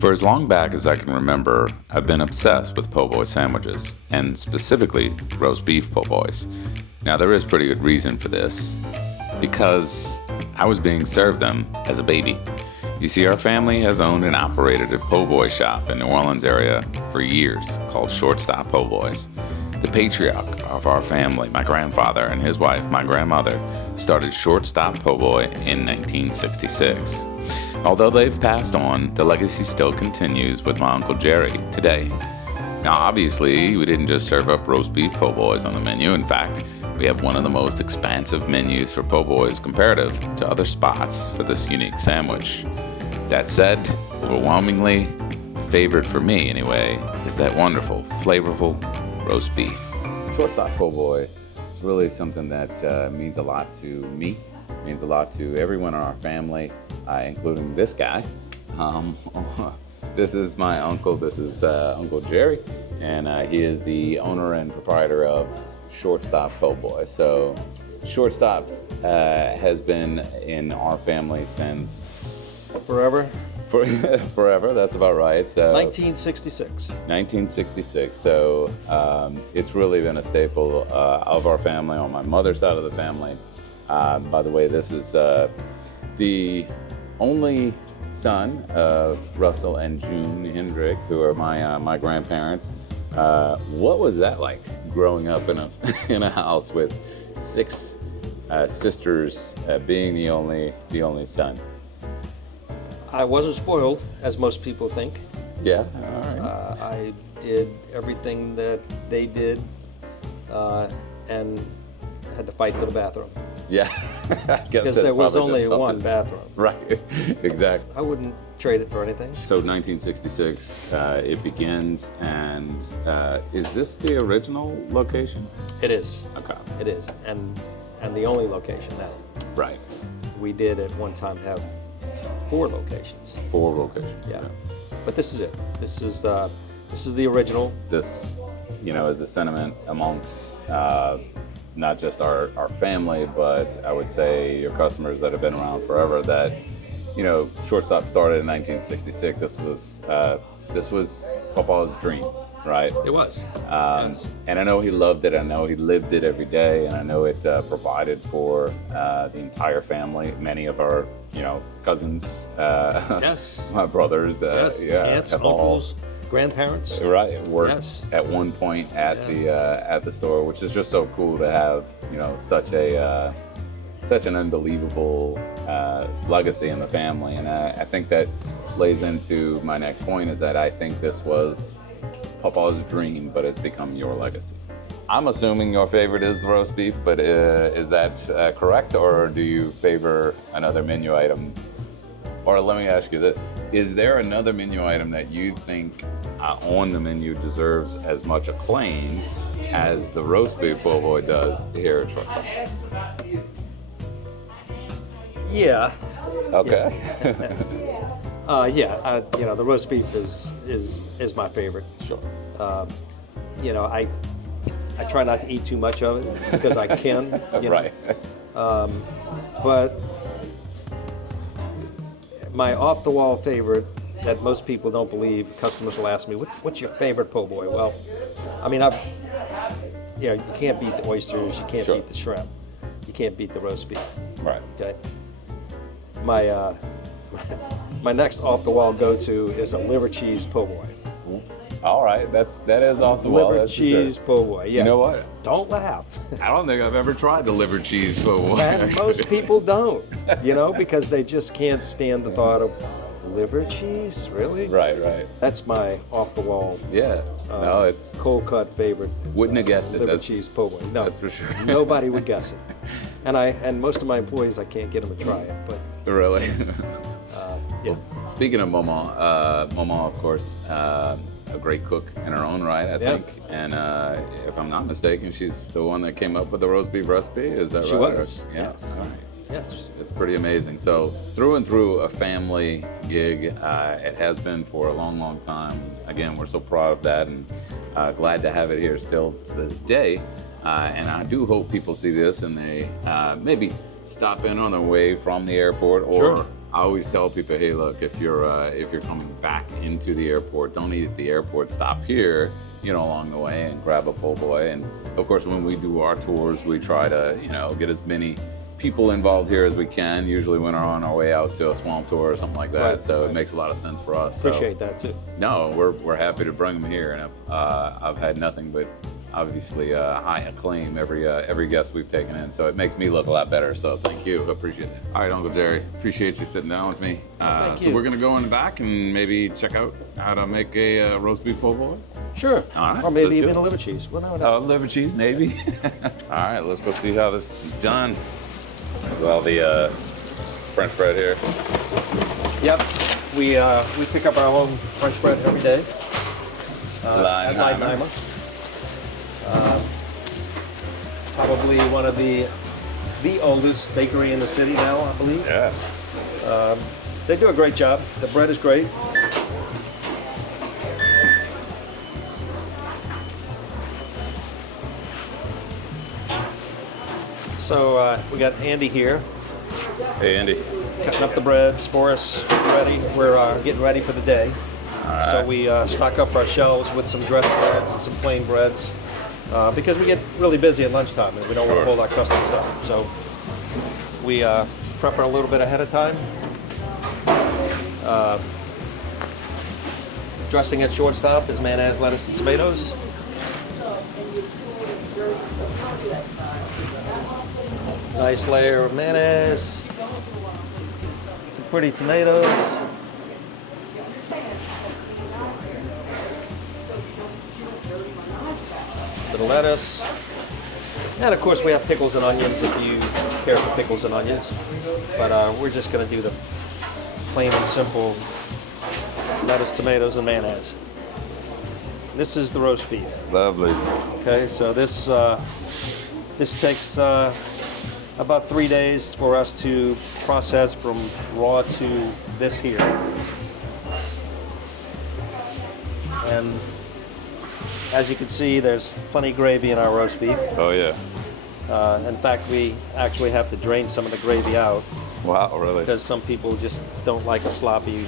For as long back as I can remember, I've been obsessed with Poboy sandwiches, and specifically roast beef Poboys. Now there is pretty good reason for this, because I was being served them as a baby. You see, our family has owned and operated a Poboy shop in New Orleans area for years called Shortstop Poboys. The patriarch of our family, my grandfather, and his wife, my grandmother, started Shortstop Poboy in 1966. Although they've passed on, the legacy still continues with my Uncle Jerry today. Now, obviously, we didn't just serve up roast beef po' boys on the menu. In fact, we have one of the most expansive menus for po' boys comparative to other spots for this unique sandwich. That said, overwhelmingly, the favorite for me, anyway, is that wonderful, flavorful roast beef. Shortstop po' boy is really something that means a lot to me, means a lot to everyone in our family, including this guy. This is my uncle. This is Uncle Jerry, and he is the owner and proprietor of Shortstop Poboy. So Shortstop has been in our family since forever. Forever, that's about right. So 1966. 1966. So it's really been a staple of our family on my mother's side of the family. By the way, this is the only son of Russell and June Hendrick, who are my grandparents. What was that like, growing up in a house with six sisters, being the only son? I wasn't spoiled, as most people think. Yeah, all right. I did everything that they did, and had to fight for the bathroom. Yeah, because there was only one bathroom. Right, exactly. I wouldn't trade it for anything. So 1966, it begins, and is this the original location? It is. Okay. It is, and the only location now. Right. We did at one time have 4 locations. 4 locations. Yeah, but this is it. This is the original. This, is a sentiment amongst not just our family, but I would say your customers that have been around forever, that, Shortstop started in 1966. This was Papa's dream, right? It was. Yes. And I know he loved it. I know he lived it every day, and I know it provided for the entire family. Many of our, cousins, yes, my brothers, yes, aunts, uncles, grandparents, right, worked yes. at one point at the store, which is just so cool to have, such an unbelievable legacy in the family. And I think that plays into my next point, is that I think this was Papa's dream, but it's become your legacy. I'm assuming your favorite is the roast beef, but is that correct, or do you favor another menu item? Or let me ask you this: is there another menu item that you think on the menu deserves as much acclaim as the roast beef po' boy does here at Shortstop? Yeah. Okay. Yeah. The roast beef is my favorite. Sure. I try not to eat too much of it because I can. Right. But my off-the-wall favorite that most people don't believe, customers will ask me, what's your favorite po' boy? Well, I mean, you can't beat the oysters, you can't Sure. beat the shrimp, you can't beat the roast beef. Right. Okay. My next off-the-wall go-to is a liver cheese po' boy. All right, that is off the wall. Liver that's for cheese sure. po' boy. Yeah. You know what? Don't laugh. I don't think I've ever tried the liver cheese po' boy. And most people don't, because they just can't stand the thought of liver cheese, really? Right. That's my off-the-wall, Yeah. No, it's cold-cut favorite. Wouldn't have guessed it. Liver That's- cheese po' boy. No, that's for sure. Nobody would guess it. And most of my employees, I can't get them to try it, but really. yeah. Speaking of Mama, of course, a great cook in her own right, I think. And if I'm not mistaken, she's the one that came up with the roast beef recipe. Is that She right? was. Yeah. Yes. All right. Yes. It's pretty amazing. So through and through a family gig, it has been for a long, long time. Again, we're so proud of that, and glad to have it here still to this day. And I do hope people see this and they maybe stop in on their way from the airport, or Sure. I always tell people, hey, look, if you're coming back into the airport, don't eat at the airport. Stop here, along the way and grab a po' boy. And of course, when we do our tours, we try to, get as many people involved here as we can. Usually, when we're on our way out to a swamp tour or something like that, Right, so right. It makes a lot of sense for us. Appreciate that too. No, we're happy to bring them here, and I've had nothing but obviously high acclaim every guest we've taken in, so it makes me look a lot better. So thank you, appreciate it. All right, Uncle Jerry, appreciate you sitting down with me. Thank So you. we're gonna go in the back and maybe check out how to make a roast beef po' boy. Sure. All right, Or maybe let's do even it. a liver cheese. Well, no. Liver cheese, maybe. All right, let's go see how this is done. With all the French bread here. Yep. We pick up our own French bread every day. At Leidenheimer. Leidenheimer. Probably one of the oldest bakery in the city now, I believe. Yeah. They do a great job. The bread is great. So we got Andy here Hey, Andy. cutting up the breads for us. Ready. We're getting ready for the day. So we stock up our shelves with some dressed breads and some plain breads because we get really busy at lunchtime and we don't want to Sure. hold our customers up. So we prep her a little bit ahead of time. Dressing at Shortstop is mayonnaise, lettuce, and tomatoes. Nice layer of mayonnaise. Some pretty tomatoes. Bit of lettuce. And of course we have pickles and onions if you care for pickles and onions. But we're just gonna do the plain and simple lettuce, tomatoes, and mayonnaise. This is the roast beef. Lovely. Okay, so this takes about 3 days for us to process from raw to this here. And as you can see, there's plenty of gravy in our roast beef. Oh yeah. In fact, we actually have to drain some of the gravy out Wow, really? because some people just don't like a sloppy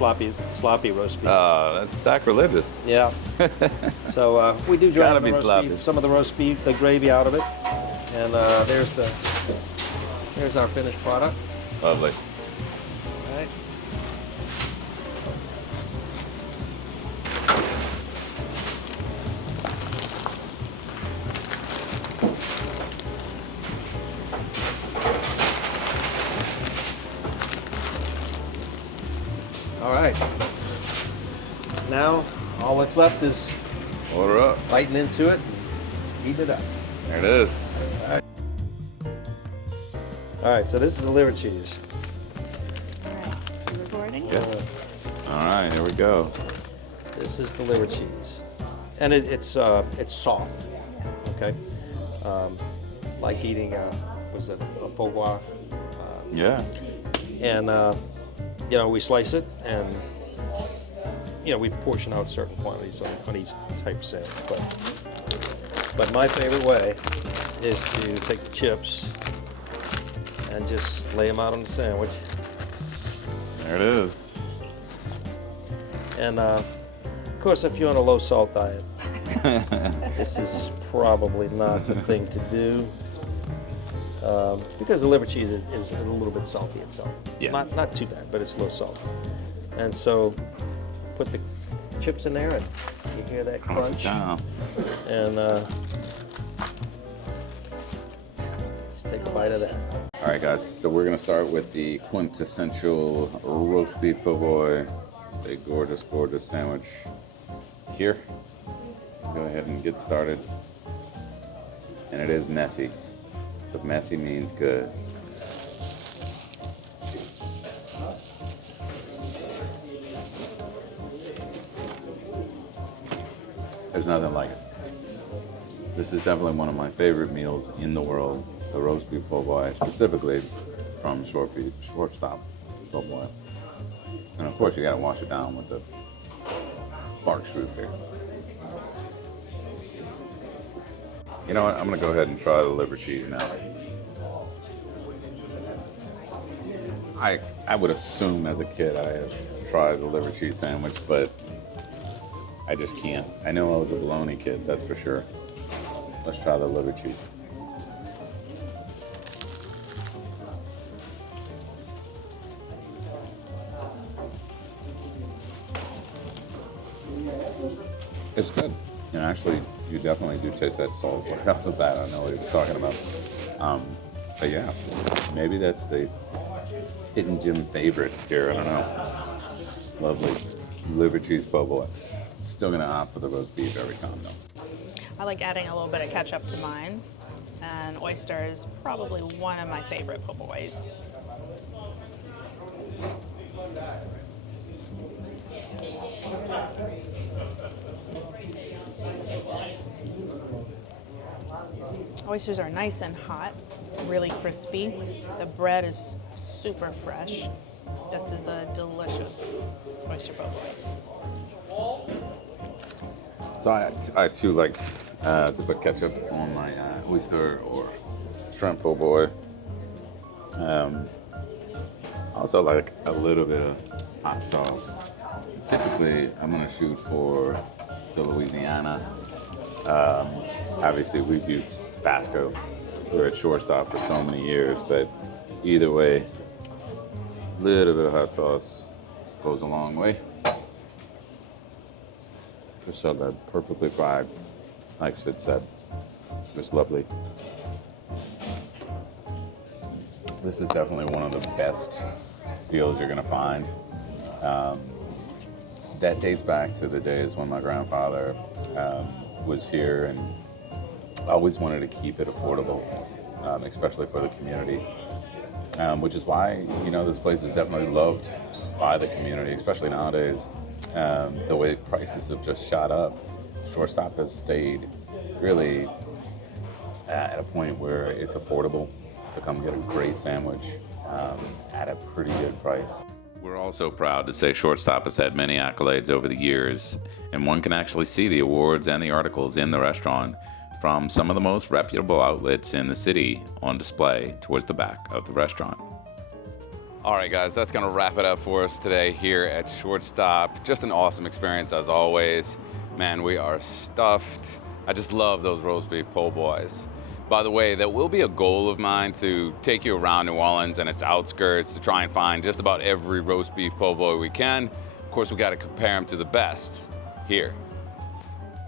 roast beef. That's sacrilegious. Yeah. So we do gotta drain be the roast sloppy. beef, some of the roast beef, the gravy out of it, and there's our finished product. Lovely. All right. All right. Now all that's left is Order up. biting into it and eating it up. There it is. All right, so this is the liver cheese. You recording? Yeah. All right, here we go. This is the liver cheese, and it's soft. Okay, like eating was it a Poboy? Yeah. And we slice it, and we portion out certain quantities on each type of sandwich. But my favorite way is to take the chips and just lay them out on the sandwich. There it is. And of course, if you're on a low salt diet, this is probably not the thing to do because the liver cheese is a little bit salty itself. Yeah. Not too bad, but it's low salt. And so put the chips in there, and you hear that crunch. Down. And just take a bite of that. All right, guys. So we're gonna start with the quintessential roast beef po' boy. Stay gorgeous, gorgeous sandwich. Here, go ahead and get started. And it is messy, but messy means good. There's nothing like it. This is definitely one of my favorite meals in the world. The roast beef po' boy, specifically from Shortstop po' boy. And of course, you gotta wash it down with the bark screw here. You know what? I'm gonna go ahead and try the liver cheese now. I would assume as a kid I have tried the liver cheese sandwich, but I just can't. I know I was a bologna kid, that's for sure. Let's try the liver cheese. It's good. And actually, you definitely do taste that salt right off the bat. I know what he was talking about. But yeah, maybe that's the hidden gem favorite here. I don't know. Lovely liver cheese po' boy. Still gonna opt for the roast beef every time though. I like adding a little bit of ketchup to mine, and oyster is probably one of my favorite Poboys. Oysters are nice and hot, really crispy. The bread is super fresh. This is a delicious oyster po' boy. So I too like to put ketchup on my oyster or shrimp po' boy. Also like a little bit of hot sauce. Typically, I'm gonna shoot for the Louisiana. Obviously, we've used Tabasco. We were at Shortstop for so many years, but either way, a little bit of hot sauce goes a long way. Just so good, perfectly fried, like Sid said. Just lovely. This is definitely one of the best deals you're gonna find. That dates back to the days when my grandfather was here, and always wanted to keep it affordable, especially for the community. Which is why, this place is definitely loved by the community, especially nowadays. The way prices have just shot up, Shortstop has stayed really at a point where it's affordable to come get a great sandwich at a pretty good price. We're also proud to say Shortstop has had many accolades over the years, and one can actually see the awards and the articles in the restaurant from some of the most reputable outlets in the city on display towards the back of the restaurant. All right, guys, that's going to wrap it up for us today here at Shortstop. Just an awesome experience as always. Man, we are stuffed. I just love those roast beef po' boys. By the way, that will be a goal of mine to take you around New Orleans and its outskirts to try and find just about every roast beef po' boy we can. Of course, we got to compare them to the best here.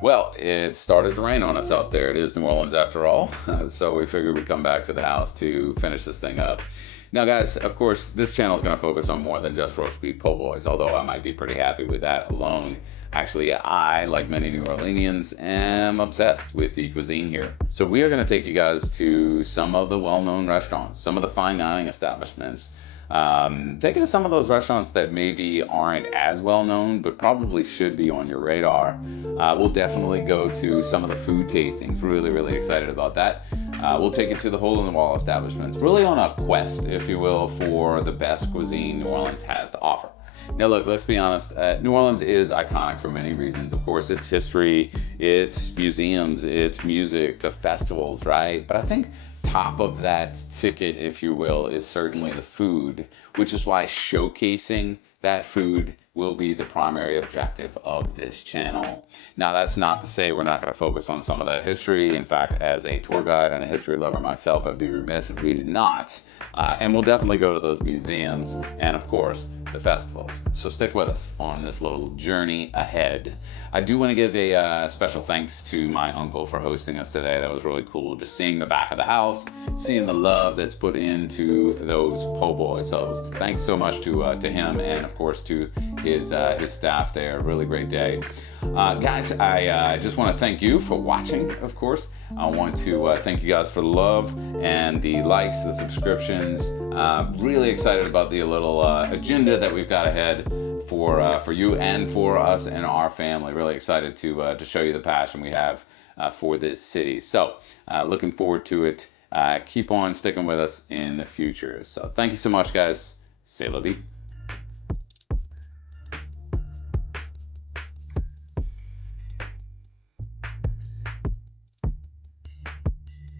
Well, it started to rain on us out there. It is New Orleans after all, so we figured we'd come back to the house to finish this thing up. Now, guys, of course, this channel is going to focus on more than just roast beef po' boys, although I might be pretty happy with that alone. Actually, I, like many New Orleanians, am obsessed with the cuisine here. So we are going to take you guys to some of the well-known restaurants, some of the fine dining establishments, take you to some of those restaurants that maybe aren't as well-known, but probably should be on your radar. We'll definitely go to some of the food tastings. Really, really excited about that. We'll take you to the hole-in-the-wall establishments, really on a quest, if you will, for the best cuisine New Orleans has to offer. Now look, let's be honest, New Orleans is iconic for many reasons. Of course, its history, its museums, its music, the festivals, right? But I think top of that ticket, if you will, is certainly the food, which is why showcasing that food will be the primary objective of this channel. Now, that's not to say we're not going to focus on some of that history. In fact, as a tour guide and a history lover myself, I'd be remiss if we did not. And we'll definitely go to those museums and, of course, the festivals. So stick with us on this little journey ahead. I do want to give a special thanks to my uncle for hosting us today. That was really cool, just seeing the back of the house, seeing the love that's put into those po' boys. So thanks so much to him, and of course to his staff there. Really great day. Guys, I just want to thank you for watching, of course. I want to thank you guys for the love and the likes, the subscriptions. Really excited about the little agenda that we've got ahead for you and for us and our family. Really excited to show you the passion we have for this city. So looking forward to it. Keep on sticking with us in the future. So thank you so much, guys. C'est la vie.